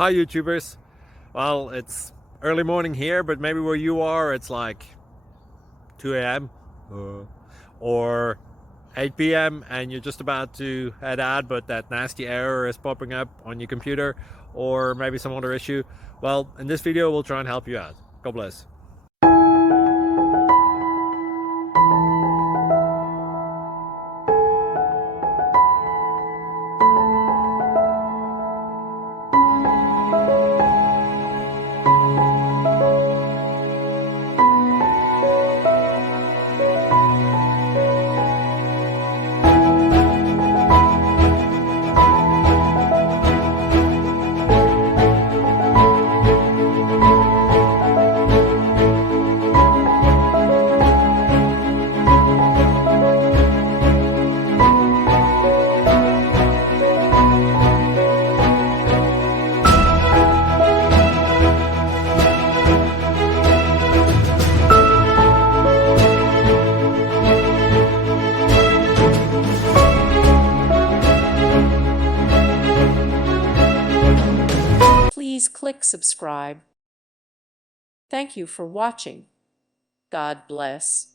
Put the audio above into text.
Hi YouTubers. Well, it's early morning here, but maybe where you are it's like 2 a.m. or 8 p.m. and you're just about to head out, but that nasty error is popping up on your computer, or maybe some other issue. Well, in this video we'll try and help you out. God bless. Please click subscribe. Thank you for watching. God bless.